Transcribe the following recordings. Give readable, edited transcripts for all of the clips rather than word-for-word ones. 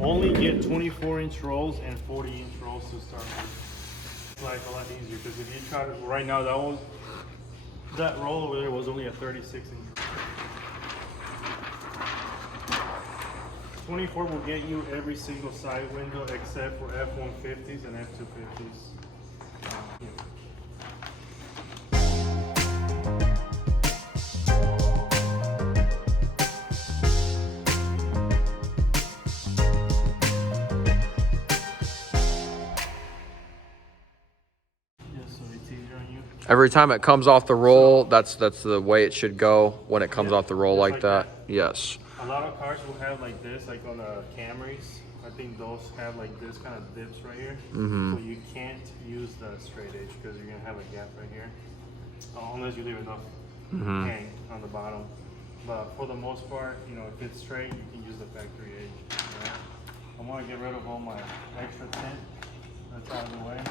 Only get 24-inch rolls and 40-inch rolls to start with. It's like a lot easier because if you try to, right now that roll over there was only a 36-inch. 24 will get you every single side window except for F-150s and F-250s. Every time it comes off the roll, that's the way it should go when it comes off the roll like that. Yes. A lot of cars will have like this, like on the Camrys. I think those have like this kind of dips right here. So you can't use the straight edge because you're gonna have a gap right here, unless you leave enough hang on the bottom. But for the most part, you know, if it's straight, you can use the factory edge. Right? I'm gonna get rid of all my extra tint. That's out of the way.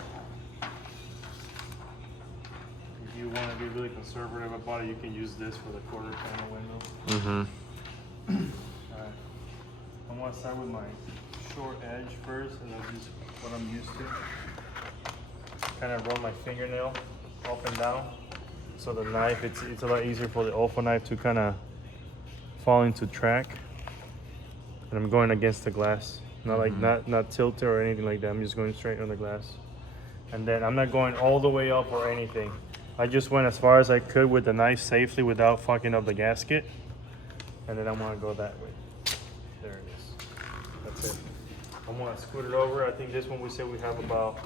If you want to be really conservative about it, you can use this for the quarter panel window. Alright, I'm going to start with my short edge first, and that's just what I'm used to. Kind of run my fingernail up and down. So the knife, it's a lot easier for the Alpha knife to kind of fall into track. And I'm going against the glass. Not like not tilted or anything like that. I'm just going straight on the glass. And then I'm not going all the way up or anything. I just went as far as I could with the knife safely without fucking up the gasket. And then I'm gonna go that way. There it is. That's it. I'm gonna scoot it over. I think this one we said we have about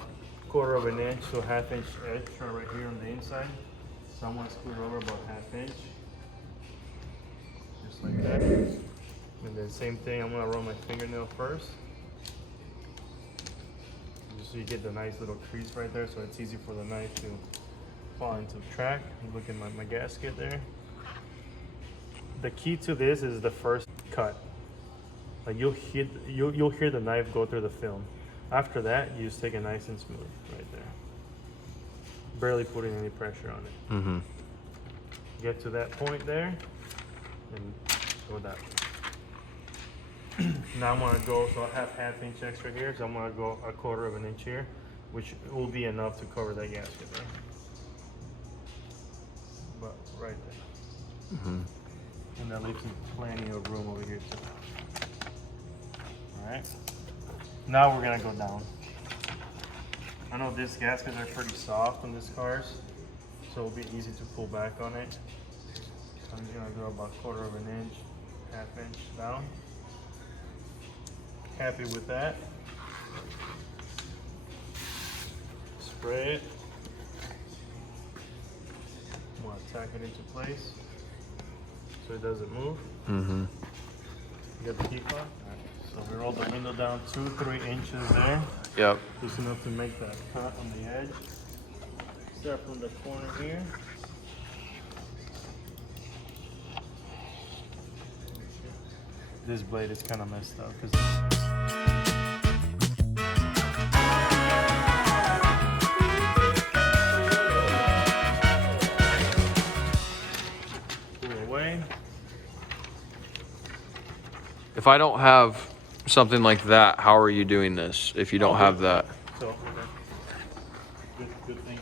1/4 of an inch, so 1/2 inch edge right here on the inside. So I'm gonna scoot it over about 1/2 inch. Just like that. And then same thing, I'm gonna run my fingernail first. Just so you get the nice little crease right there, so it's easy for the knife to fall into track. Look at my gasket there. The key to this is the first cut. Like you'll hear the knife go through the film. After that, you just take it nice and smooth right there. Barely putting any pressure on it. Get to that point there, and go that way. Now I'm gonna go, so I have 1/2 inch extra here, so I'm gonna go 1/4 of an inch here, which will be enough to cover that gasket there. But right there. And that leaves me plenty of room over here too. Alright. Now we're gonna go down. I know these gaskets are pretty soft on these cars, so it'll be easy to pull back on it. So I'm just gonna go about 1/4 of an inch, 1/2 inch down. Happy with that. Spray it. I'm gonna tack it into place so it doesn't move. You got the key fob? Alright, so we roll the window down 2-3 inches there. Yep. Just enough to make that cut on the edge. Start from the corner here. This blade is kind of messed up because If I don't have something like that, how are you doing this if you don't have that? So, good thing.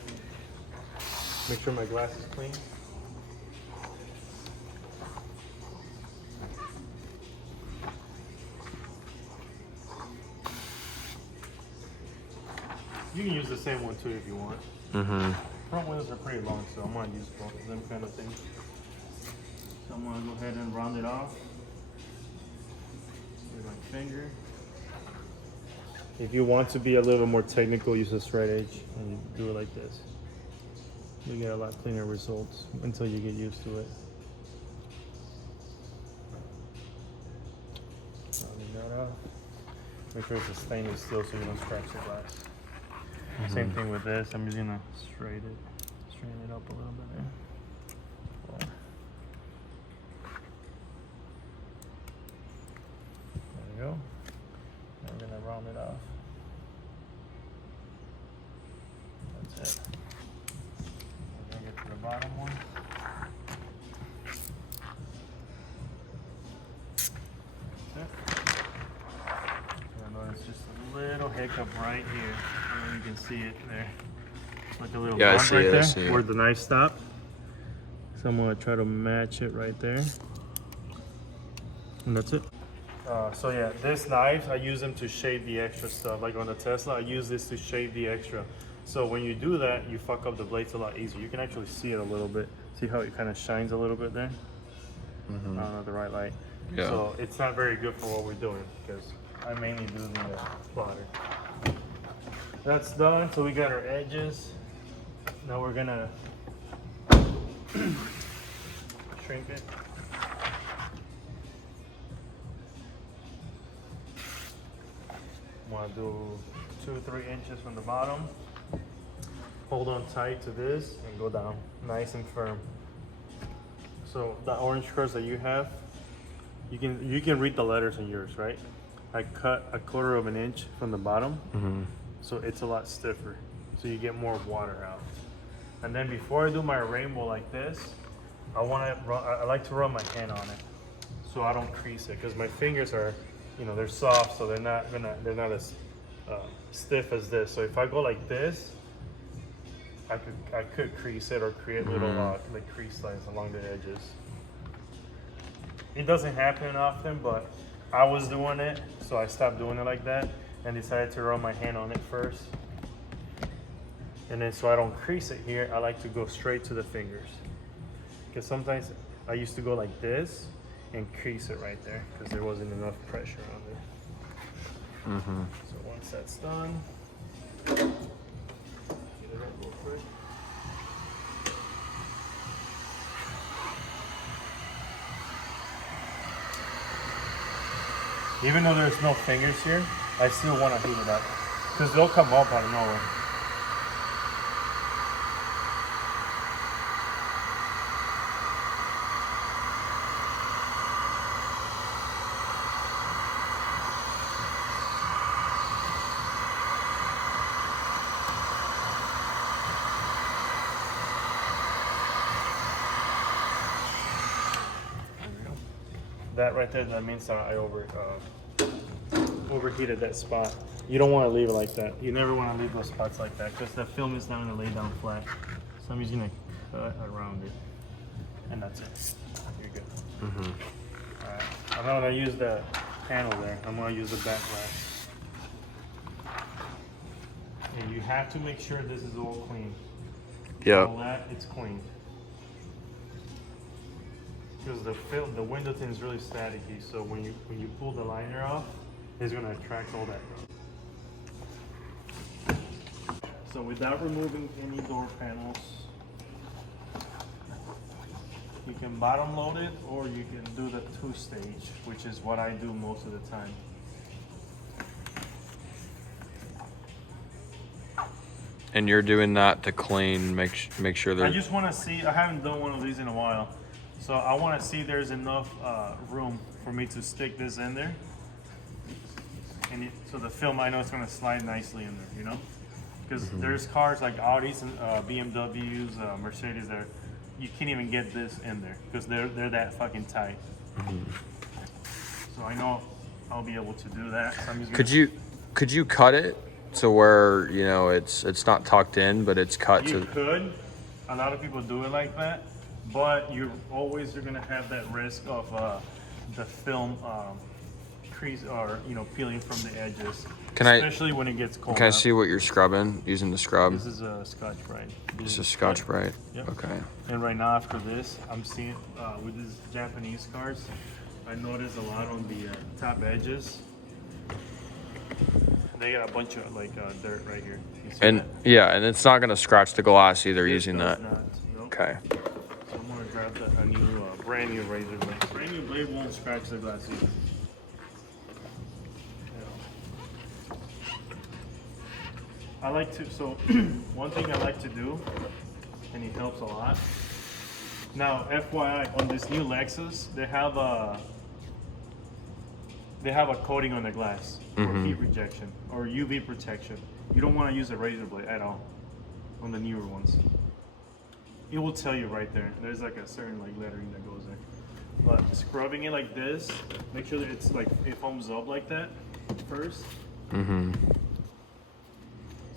Make sure my glass is clean. You can use the same one too if you want. Front windows are pretty long, so I'm gonna use both of them kind of things. So I'm gonna go ahead and round it off with my finger. If you want to be a little more technical, use a straight edge and you do it like this. You get a lot cleaner results until you get used to it. Rounding that off. Make sure it's a stainless steel so you don't scratch the glass. Same thing with this. I'm just gonna straighten it up a little bit there. Cool. There we go. Now we're gonna round it off. That's it. We're gonna get to the bottom one. That's it. little hiccup right here. I don't know if you can see it there. Like a little Yeah, I bump see right it, I there see it. where the knife stopped. So I'm gonna try to match it right there. And that's it. So yeah, this knife, I use them to shave the extra stuff. Like on the Tesla, I use this to shave the extra. So when you do that, you fuck up the blades a lot easier. You can actually see it a little bit. See how it kind of shines a little bit there? Mm-hmm. I don't know the right light. Yeah. So it's not very good for what we're doing because I mainly do the plotter. That's done. So we got our edges. Now we're gonna shrink it. I'm gonna do 2-3 inches from the bottom. Hold on tight to this and go down, nice and firm. So the orange curves that you have, you can read the letters in yours, right? I cut 1/4 of an inch from the bottom, so it's a lot stiffer, so you get more water out. And then before I do my rainbow like this, I like to run my hand on it, so I don't crease it, because my fingers are, you know, they're soft, so they're not as stiff as this. So if I go like this, I could crease it or create little like crease lines along the edges. It doesn't happen often, but I was doing it, so I stopped doing it like that and decided to run my hand on it first. And then so I don't crease it here, I like to go straight to the fingers. Because sometimes I used to go like this and crease it right there because there wasn't enough pressure on it. So once that's done, get it up real quick. Even though there's no fingers here, I still want to heat it up because they'll come up out of nowhere. That right there, that means that I overheated that spot. You don't want to leave it like that. You never want to leave those spots like that because the film is not going to lay down flat. So I'm just going to cut around it. And that's it. You're good. Alright. I'm not going to use the panel there. I'm going to use the back glass. And you have to make sure this is all clean. Yeah. All that, it's clean. Because the window tint is really staticky, so when you pull the liner off, it's going to attract all that rub. So without removing any door panels, you can bottom load it, or you can do the 2-stage, which is what I do most of the time. And you're doing that to clean, make sure I they're... just want to see, I haven't done one of these in a while. So I want to see there's enough room for me to stick this in there. And so the film, I know it's going to slide nicely in there, you know? Because there's cars like Audis and BMWs, Mercedes there, you can't even get this in there because they're that fucking tight. So I know I'll be able to do that. So I'm just Could you cut it to where, you know, it's not tucked in, but it's cut to... You could. A lot of people do it like that. But you're gonna have that risk of the film crease or, you know, peeling from the edges. Especially when it gets cold. Can I see what you're scrubbing using the scrub? This is a Scotch-Brite. This is Scotch-Brite. Yep. Okay. And right now after this, I'm seeing with these Japanese cars, I noticed a lot on the top edges. They got a bunch of like dirt right here. You see that? Yeah, and it's not gonna scratch the glass either using does that. not, nope. Okay. So I'm gonna grab a new, brand new razor blade. Brand new blade won't scratch the glass either. I like to, so one thing I like to do, and it helps a lot. Now, FYI, on this new Lexus, they have a coating on the glass for heat rejection or UV protection. You don't want to use a razor blade at all on the newer ones. It will tell you right there. There's like a certain like lettering that goes there. But scrubbing it like this, make sure that it's like it foams up like that first.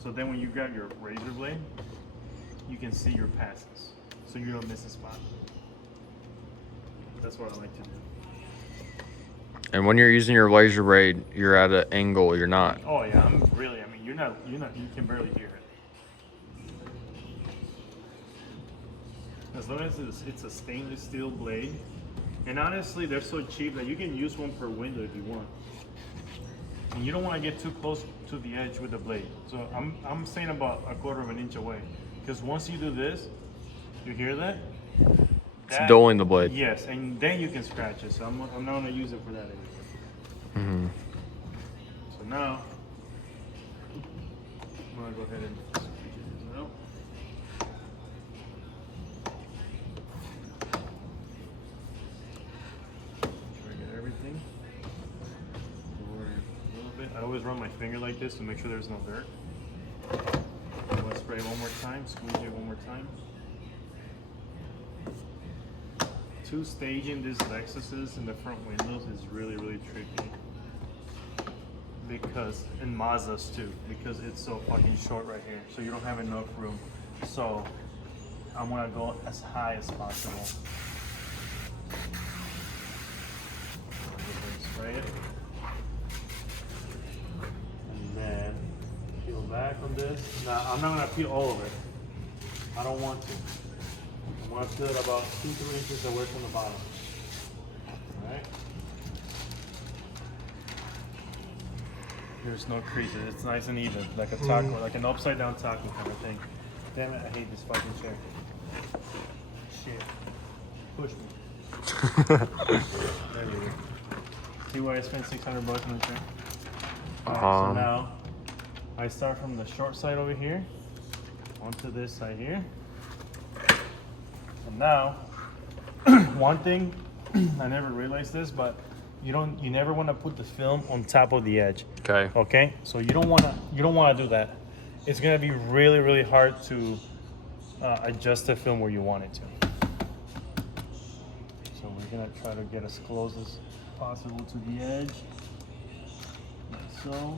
So then when you grab your razor blade, you can see your passes, so you don't miss a spot. That's what I like to do. And when you're using your laser blade, you're at an angle. You're not. Oh yeah, I mean, you can barely hear it. As long as it's a stainless steel blade, and honestly, they're so cheap that you can use one per window if you want. And you don't want to get too close to the edge with the blade. So I'm saying about 1/4 of an inch away, because once you do this, you hear that? It's dulling the blade. Yes, and then you can scratch it. So I'm not gonna use it for that anymore. Mm-hmm. So now I'm gonna go ahead and squeeze this out. Try to get everything. Forward a little bit. I always run my finger like this to make sure there's no dirt. I'm gonna spray one more time, squeeze it one more time. Staging these Lexuses in the front windows is really, really tricky. Because, and Mazdas too, because it's so fucking short right here. So you don't have enough room. So I'm gonna go as high as possible. Spray it. And then peel back on this. Now I'm not gonna peel all of it. I don't want to. I want to peel it about 2-3 inches away from the bottom. Alright. There's no creases. It's nice and even, like a taco, like an upside down taco kind of thing. Damn it, I hate this fucking chair. Shit. Push me. There we go. See why I spent $600 on the chair? Alright, so now I start from the short side over here onto this side here. And now, one thing I never realized this, but you never want to put the film on top of the edge. Okay. Okay. So you don't want to do that. It's gonna be really, really hard to adjust the film where you want it to. So we're gonna try to get as close as possible to the edge, like so.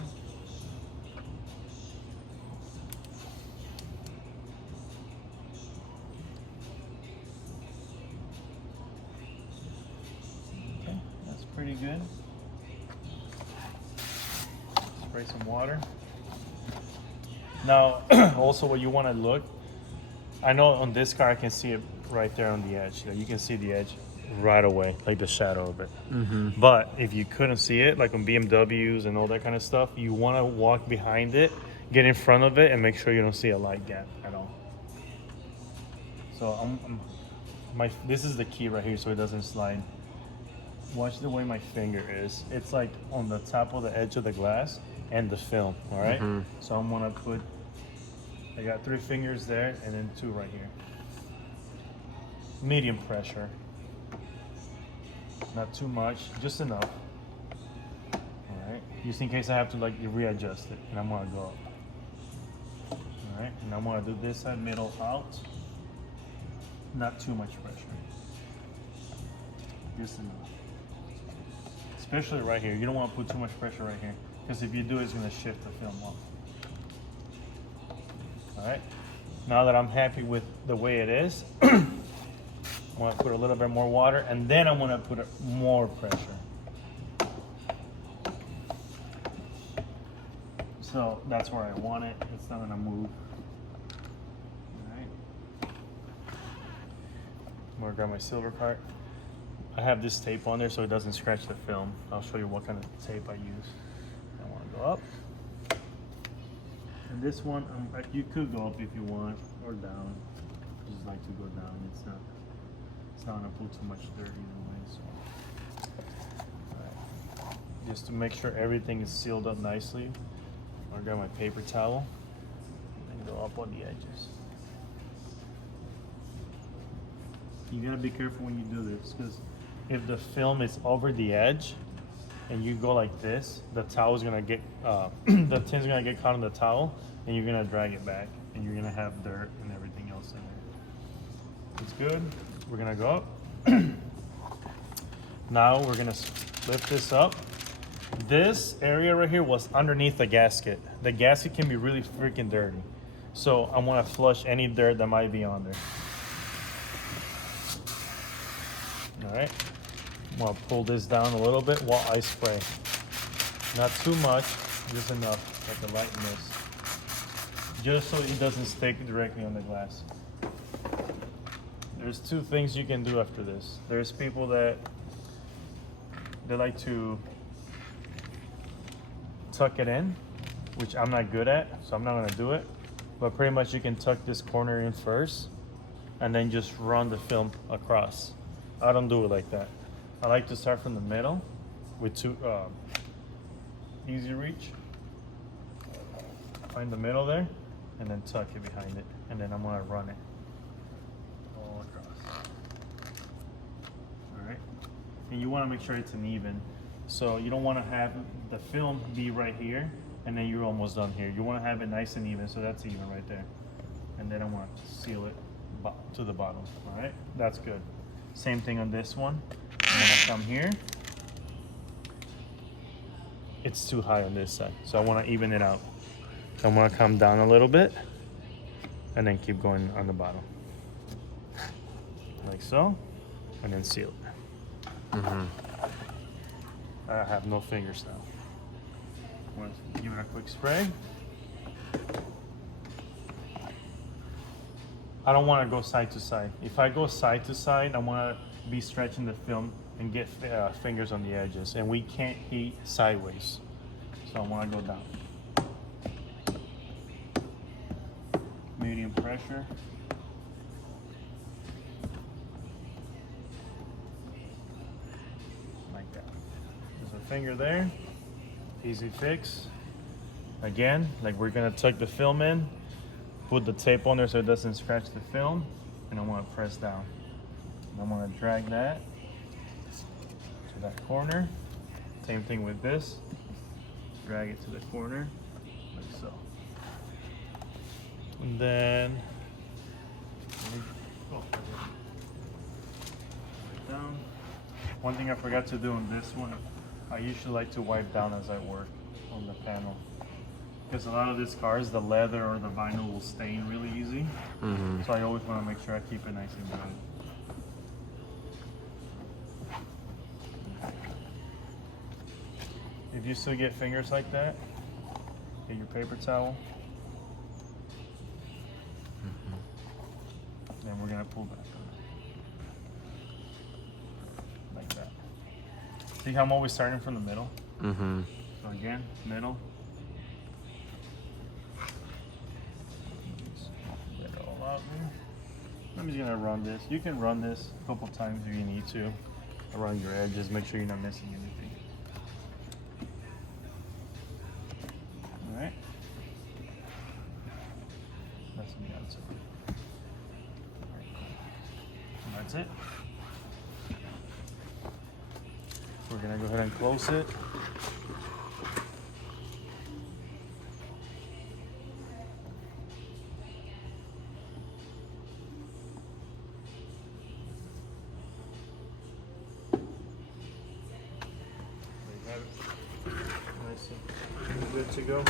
Pretty good. Spray some water. Now, also what you want to look, I know on this car I can see it right there on the edge. You can see the edge right away, like the shadow of it. Mm-hmm. But if you couldn't see it, like on BMWs and all that kind of stuff, you want to walk behind it, get in front of it, and make sure you don't see a light gap at all. So this is the key right here, so it doesn't slide. Watch the way my finger is. It's like on the top of the edge of the glass and the film, all right? Mm-hmm. So I'm gonna I got 3 fingers there and then 2 right here. Medium pressure. Not too much, just enough. All right, just in case I have to like readjust it, and I'm gonna go up. All right, and I'm gonna do this side middle out. Not too much pressure. Just enough. Especially right here. You don't want to put too much pressure right here, because if you do, it's going to shift the film off. Alright, now that I'm happy with the way it is, I'm going to put a little bit more water, and then I'm going to put more pressure. So that's where I want it. It's not going to move. Alright, I'm going to grab my silver cart. I have this tape on there so it doesn't scratch the film. I'll show you what kind of tape I use. I want to go up. And this one, you could go up if you want, or down. I just like to go down. It's not gonna pull too much dirt either way. So, right. Just to make sure everything is sealed up nicely, I'll grab my paper towel and go up on the edges. You gotta be careful when you do this, because if the film is over the edge and you go like this, the towel's gonna get, the tin's gonna get caught in the towel, and you're gonna drag it back, and you're gonna have dirt and everything else in there. It's good. We're gonna go up. Now we're gonna lift this up, This area right here was underneath the gasket. The gasket can be really freaking dirty. So I want to flush any dirt that might be on there. All right. I'm going to pull this down a little bit while I spray. Not too much, just enough, like a light mist. Just so it doesn't stick directly on the glass. There's two things you can do after this. There's people that they like to tuck it in, which I'm not good at, so I'm not gonna do it. But pretty much you can tuck this corner in first and then just run the film across. I don't do it like that. I like to start from the middle with two easy reach. Find the middle there and then tuck it behind it, and then I'm gonna run it all across. All right, and you want to make sure it's uneven. So you don't want to have the film be right here and then you're almost done here. You want to have it nice and even, so that's even right there. And then I want to seal it to the bottom. All right, that's good. Same thing on this one. I'm gonna come here. It's too high on this side, so I want to even it out. I want to come down a little bit and then keep going on the bottom. Like so, and then seal it. Mm-hmm. I have no fingers now. I'm going to give it a quick spray. I don't want to go side to side. If I go side to side, I want to be stretching the film and get fingers on the edges, and we can't heat sideways. So I want to go down. Medium pressure. Like that. There's a finger there. Easy fix. Again, like we're gonna tuck the film in, put the tape on there so it doesn't scratch the film, and I want to press down. And I'm gonna drag that to that corner. Same thing with this. Drag it to the corner, like so. And then down. One thing I forgot to do on this one, I usually like to wipe down as I work on the panel. Because a lot of these cars, the leather or the vinyl will stain really easy. Mm-hmm. So I always want to make sure I keep it nice and dry. If you still get fingers like that, get your paper towel. Then we're gonna pull back on it. Like that. See how I'm always starting from the middle? Mm-hmm. So again, middle. Get it all out there. I'm just gonna run this. You can run this a couple times if you need to. Around your edges, make sure you're not missing anything. Alright. That's on the outside. That's it. We're gonna go ahead and close it. There you have it. Nice and good to go.